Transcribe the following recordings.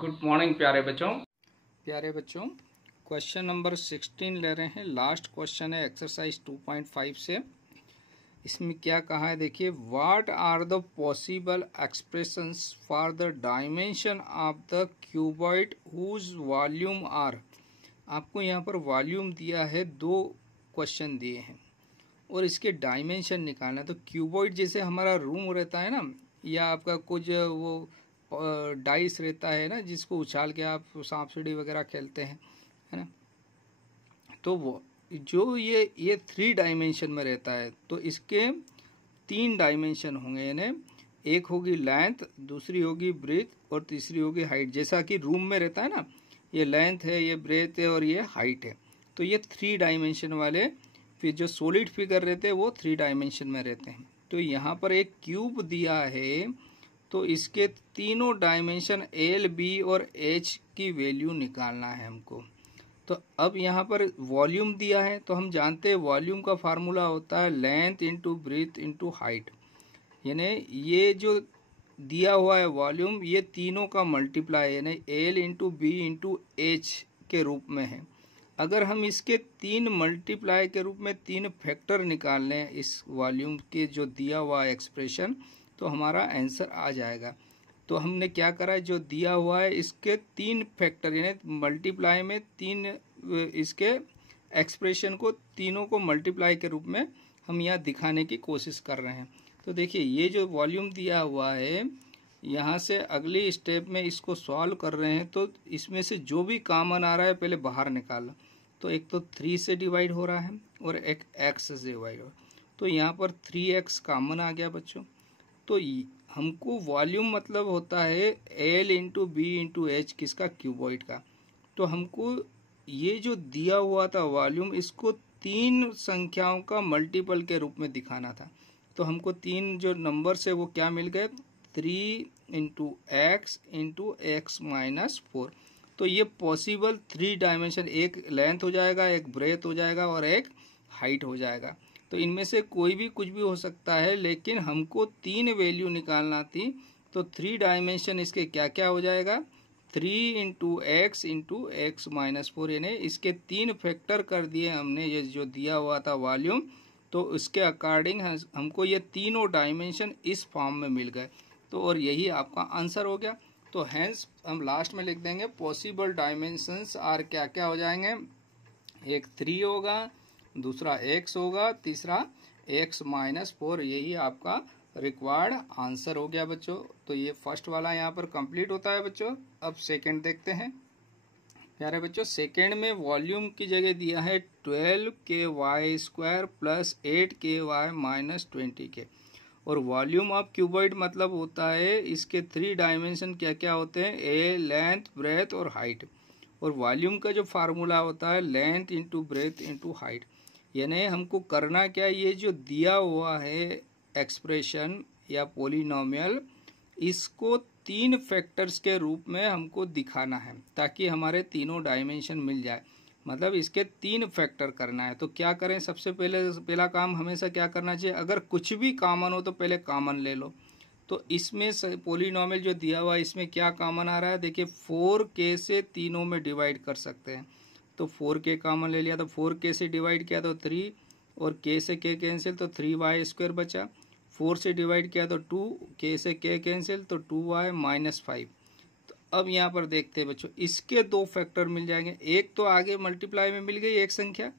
Good morning प्यारे बच्चों question number 16 ले रहे हैं। लास्ट क्वेश्चन है एक्सरसाइज 2.5 से। इसमें क्या कहा है देखिए, what are the possible expressions for the dimension of the cuboid whose volume are. आपको यहाँ पर वॉल्यूम दिया है, दो क्वेश्चन दिए हैं और इसके डायमेंशन निकालना है। तो क्यूबॉइड जैसे हमारा रूम रहता है ना, या आपका कुछ वो डाइस रहता है ना, जिसको उछाल के आप सांप सीढ़ी वगैरह खेलते हैं, है ना। तो वो जो ये 3 डायमेंशन में रहता है, तो इसके 3 डायमेंशन होंगे, यानी एक होगी लेंथ, दूसरी होगी ब्रेथ और तीसरी होगी हाइट। जैसा कि रूम में रहता है ना, ये लेंथ है, ये ब्रेथ है और ये हाइट है। तो ये 3 डायमेंशन वाले फिर जो सॉलिड फिगर रहते हैं वो 3 डायमेंशन में रहते हैं। तो यहाँ पर एक क्यूब दिया है, तो इसके तीनों डायमेंशन एल, बी और एच की वैल्यू निकालना है हमको। तो अब यहाँ पर वॉल्यूम दिया है, तो हम जानते हैं वॉल्यूम का फार्मूला होता है length into breadth into height. यानी ये जो दिया हुआ है वॉल्यूम, ये तीनों का मल्टीप्लाई यानी L into B into H के रूप में है। अगर हम इसके 3 मल्टीप्लाई के रूप में 3 फैक्टर निकाल लें इस वॉल्यूम के जो दिया हुआ एक्सप्रेशन, तो हमारा आंसर आ जाएगा। तो हमने क्या करा है, जो दिया हुआ है इसके 3 फैक्टर यानी मल्टीप्लाई में 3 इसके एक्सप्रेशन को तीनों को मल्टीप्लाई के रूप में हम यहाँ दिखाने की कोशिश कर रहे हैं। तो देखिए ये जो वॉल्यूम दिया हुआ है, यहाँ से अगली स्टेप में इसको सॉल्व कर रहे हैं, तो इसमें से जो भी कॉमन आ रहा है पहले बाहर निकालो। तो एक तो 3 से डिवाइड हो रहा है और एक x से डिवाइड हो रहा है। तो यहाँ पर 3x कॉमन आ गया बच्चों। तो हमको वॉल्यूम मतलब होता है L into B into H, किसका, क्यूबॉइड का। तो हमको ये जो दिया हुआ था वॉल्यूम, इसको 3 संख्याओं का मल्टीपल के रूप में दिखाना था। तो हमको 3 जो नंबर है वो क्या मिल गए, 3 इंटू एक्स माइनस 4। तो ये पॉसिबल 3 डायमेंशन, एक लेंथ हो जाएगा, एक ब्रेथ हो जाएगा और एक हाइट हो जाएगा। तो इनमें से कोई भी कुछ भी हो सकता है, लेकिन हमको 3 वैल्यू निकालना थी। तो 3 डायमेंशन इसके क्या क्या हो जाएगा, 3 इंटू एक्स माइनस 4, यानी इसके 3 फैक्टर कर दिए हमने, ये जो दिया हुआ था वॉल्यूम। तो उसके अकॉर्डिंग हमको ये तीनों डायमेंशन इस फॉर्म में मिल गए। तो और यही आपका आंसर हो गया। तो हैंस हम लास्ट में लिख देंगे पॉसिबल डायमेंशंस आर, क्या क्या हो जाएंगे, एक 3 होगा, दूसरा x होगा, तीसरा x माइनस 4। यही आपका रिक्वायर्ड आंसर हो गया बच्चों। तो ये फर्स्ट वाला यहाँ पर कंप्लीट होता है बच्चों। अब सेकंड देखते हैं प्यारे बच्चों। सेकंड में वॉल्यूम की जगह दिया है 12ky² plus 8ky minus 20k। और वॉल्यूम ऑफ क्यूबॉइड मतलब होता है इसके 3 डायमेंशन क्या क्या होते हैं, ए, लेंथ, ब्रेथ और हाइट। और वॉल्यूम का जो फार्मूला होता है length into breadth into height. यानी हमको करना क्या, ये जो दिया हुआ है एक्सप्रेशन या पोलिनोमियल, इसको 3 फैक्टर्स के रूप में हमको दिखाना है, ताकि हमारे तीनों डायमेंशन मिल जाए। मतलब इसके 3 फैक्टर करना है। तो क्या करें, सबसे पहला काम हमेशा क्या करना चाहिए, अगर कुछ भी कॉमन हो तो पहले कॉमन ले लो। तो इसमें पोलिनोमियल जो दिया हुआ है, इसमें क्या कॉमन आ रहा है, देखिए 4k से तीनों में डिवाइड कर सकते हैं। तो 4k कॉमन ले लिया, तो 4k से डिवाइड किया तो 3, और k से k कैंसिल तो 3y² बचा। 4 से डिवाइड किया तो 2, k से k कैंसिल तो 2y माइनस 5। तो अब यहाँ पर देखते हैं बच्चों, इसके 2 फैक्टर मिल जाएंगे। एक तो आगे मल्टीप्लाई में मिल गई एक संख्या,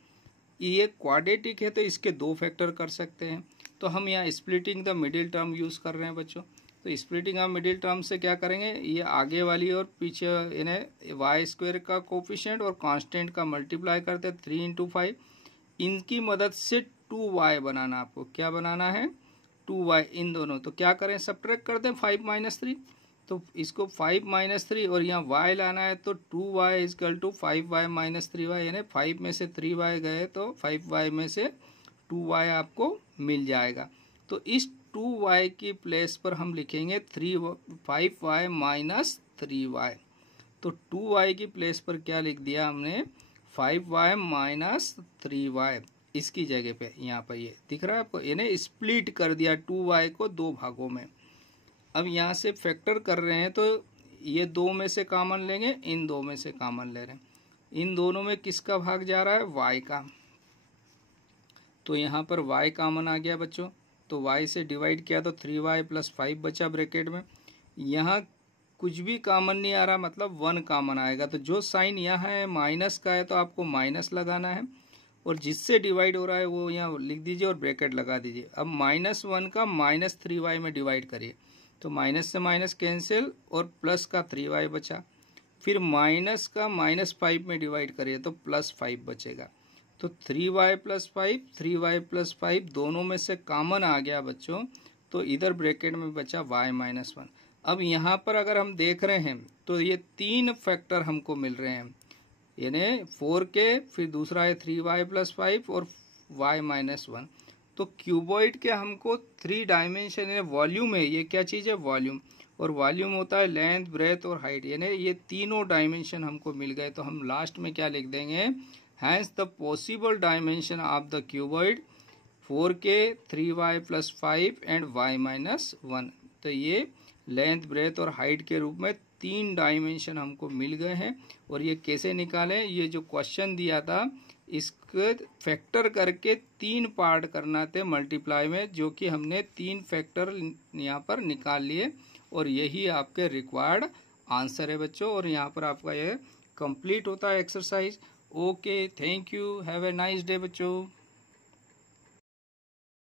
ये क्वाड्रेटिक है तो इसके 2 फैक्टर कर सकते हैं। तो हम यहाँ splitting the middle term use कर रहे हैं बच्चों। तो स्प्लिटिंग ऑफ मिडिल टर्म से क्या करेंगे, ये आगे वाली और पीछे इन्हें y² का कोफिशिएंट और कांस्टेंट का मल्टीप्लाई करते हैं 3 इंटू 5। इनकी मदद से 2y बनाना, आपको क्या बनाना है, 2y, इन दोनों। तो क्या करें, सब्ट्रैक्ट कर दें 5 माइनस 3। तो इसको 5 माइनस 3 और यहाँ y लाना है, तो 2y is equal to 5y minus 3y, यानी 5 में से 3y गए तो 5y में से 2y आपको मिल जाएगा। तो इस 2y की प्लेस पर हम लिखेंगे 5y माइनस 3y। तो 2y की प्लेस पर क्या लिख दिया हमने, 5y माइनस 3y। इसकी जगह पे यहाँ पर ये दिख रहा है आपको, यानी स्प्लिट कर दिया 2y को 2 भागों में। अब यहाँ से फैक्टर कर रहे हैं, तो ये 2 में से कॉमन लेंगे, इन 2 में से कॉमन ले रहे हैं। इन दोनों में किसका भाग जा रहा है? y का। तो यहाँ पर y कॉमन आ गया बच्चों, तो y से डिवाइड किया तो 3y + 5 बचा ब्रैकेट में। यहाँ कुछ भी कॉमन नहीं आ रहा, मतलब 1 कॉमन आएगा। तो जो साइन यहाँ है माइनस का है तो आपको माइनस लगाना है, और जिससे डिवाइड हो रहा है वो यहाँ लिख दीजिए और ब्रैकेट लगा दीजिए। अब -1 का -3y में डिवाइड करिए, तो माइनस से माइनस कैंसिल और प्लस का 3y बचा। फिर माइनस का -5 में डिवाइड करिए तो +5 बचेगा। तो 3y + 5, 3y + 5 दोनों में से कॉमन आ गया बच्चों, तो इधर ब्रैकेट में बचा y - 1। अब यहाँ पर अगर हम देख रहे हैं तो ये 3 फैक्टर हमको मिल रहे हैं, यानी 4 के, फिर दूसरा है 3y + 5 और y - 1। तो क्यूबॉइड के हमको 3 डायमेंशन है, वॉल्यूम है, ये क्या चीज़ है? वॉल्यूम। और वॉल्यूम होता है लेंथ, ब्रेथ और हाइट, यानी ये तीनों डायमेंशन हमको मिल गए। तो हम लास्ट में क्या लिख देंगे? Hence the possible dimension of the cuboid 4k, 3y + 5 and y - 1। तो ये लेंथ, ब्रेथ और हाइट के रूप में 3 डायमेंशन हमको मिल गए हैं। और ये कैसे निकालें? ये जो क्वेश्चन दिया था इसके फैक्टर करके 3 पार्ट करना थे मल्टीप्लाई में, जो कि हमने 3 फैक्टर यहाँ पर निकाल लिए, और यही आपके रिक्वायर्ड आंसर है बच्चों। और यहाँ पर आपका ये कंप्लीट होता है exercise. Okay, thank you, have a nice day बच्चों।